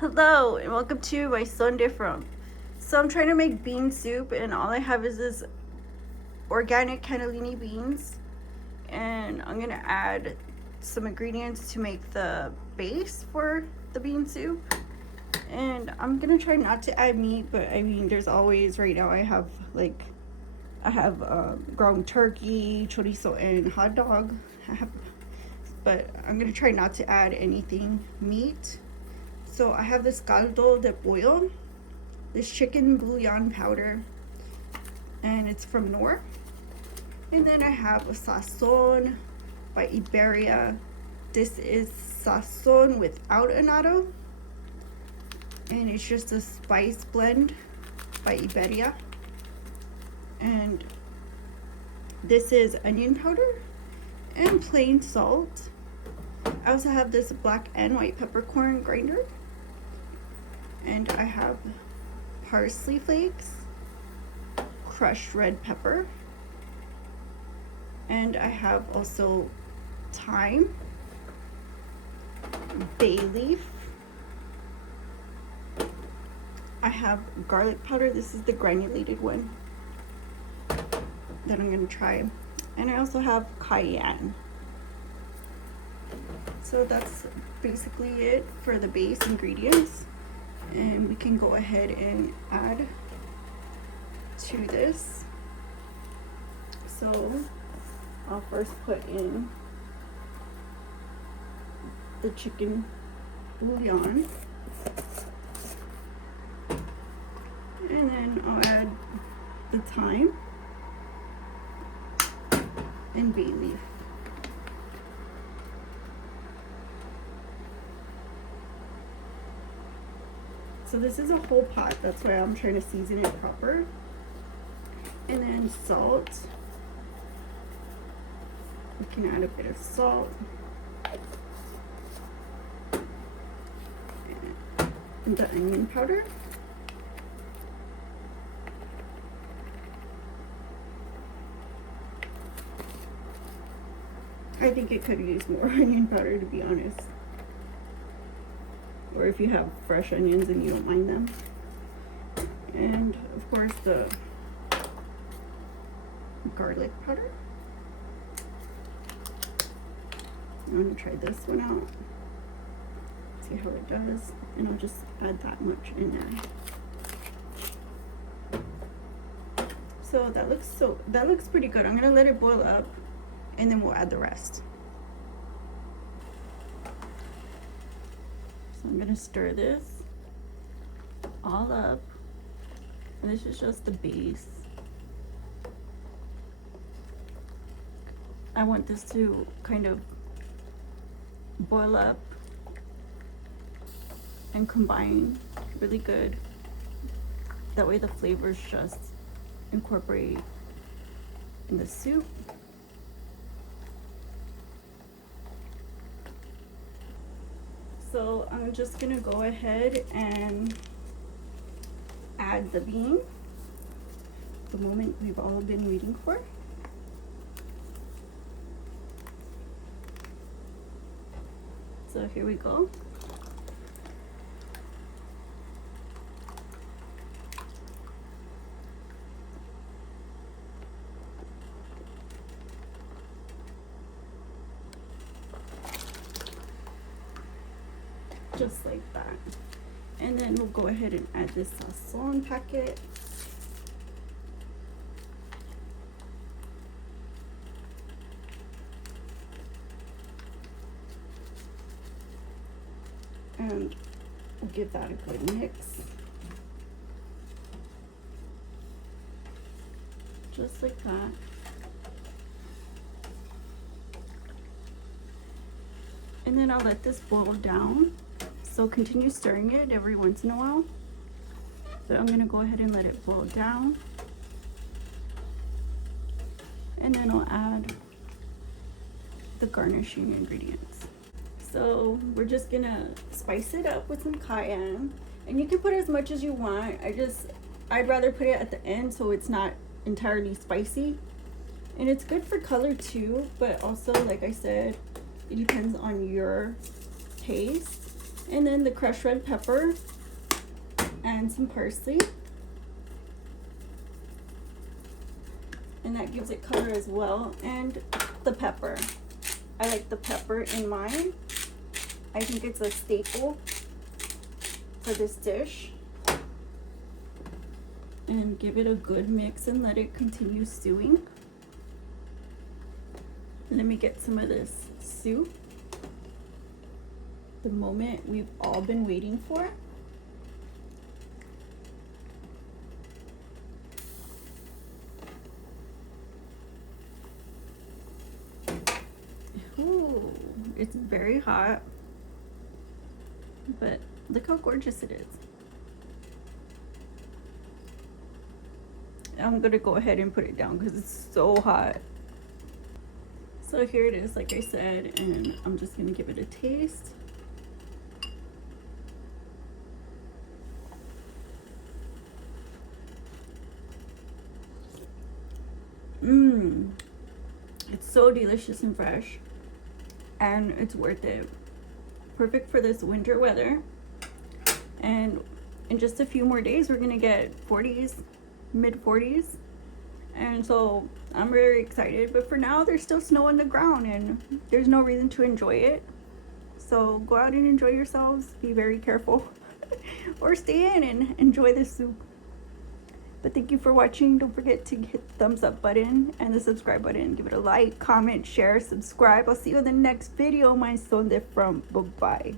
Hello and welcome to my Sunday from. So I'm trying to make bean soup and all I have is this organic cannellini beans, and I'm gonna add some ingredients to make the base for the bean soup. And I'm gonna try not to add meat, but I mean there's always, right now I have ground turkey, chorizo, and hot dog. But I'm gonna try not to add anything meat. So I have this caldo de pollo, this chicken bouillon powder, and it's from Knorr. And then I have a sazon by Iberia. This is sazon without annatto, and it's just a spice blend by Iberia. And this is onion powder and plain salt. I also have this black and white peppercorn grinder, and I have parsley flakes, crushed red pepper, and I have also thyme, bay leaf. I have garlic powder. This is the granulated one that I'm gonna try. And I also have cayenne. So that's basically it for the base ingredients. And we can go ahead and add to this. So I'll first put in the chicken bouillon, and then I'll add the thyme and bay leaf. So this is a whole pot, that's why I'm trying to season it proper. And then salt. We can add a bit of salt. And the onion powder. I think it could use more onion powder, to be honest. Or if you have fresh onions and you don't mind them. And of course the garlic powder. I'm gonna try this one out, see how it does, and I'll just add that much in there. So that looks pretty good. I'm gonna let it boil up and then we'll add the rest. So I'm gonna stir this all up, and this is just the base. I want this to kind of boil up and combine really good. That way the flavors just incorporate in the soup. So I'm just gonna go ahead and add the bean, the moment we've all been waiting for. So here we go. Just like that. And then we'll go ahead and add this sazon packet. And we'll give that a good mix. Just like that. And then I'll let this boil down. So continue stirring it every once in a while. But I'm gonna go ahead and let it boil down. And then I'll add the garnishing ingredients. So we're just gonna spice it up with some cayenne. And you can put as much as you want. I'd rather put it at the end so it's not entirely spicy. And it's good for color too, but also, like I said, it depends on your taste. And then the crushed red pepper and some parsley. And that gives it color as well. And the pepper. I like the pepper in mine. I think it's a staple for this dish. And give it a good mix and let it continue stewing. Let me get some of this soup. The moment we've all been waiting for. Ooh, it's very hot, but look how gorgeous it is. I'm gonna go ahead and put it down because it's so hot. So here it is, like I said, and I'm just gonna give it a taste. It's so delicious and fresh, and it's worth it. Perfect for this winter weather. And in just a few more days, we're gonna get 40s, mid 40s. And so I'm very excited, but for now there's still snow on the ground and there's no reason to enjoy it. So go out and enjoy yourselves. Be very careful or stay in and enjoy the soup. But thank you for watching. Don't forget to hit the thumbs up button and the subscribe button. Give it a like, comment, share, subscribe. I'll see you in the next video. My son de from. Bye-bye.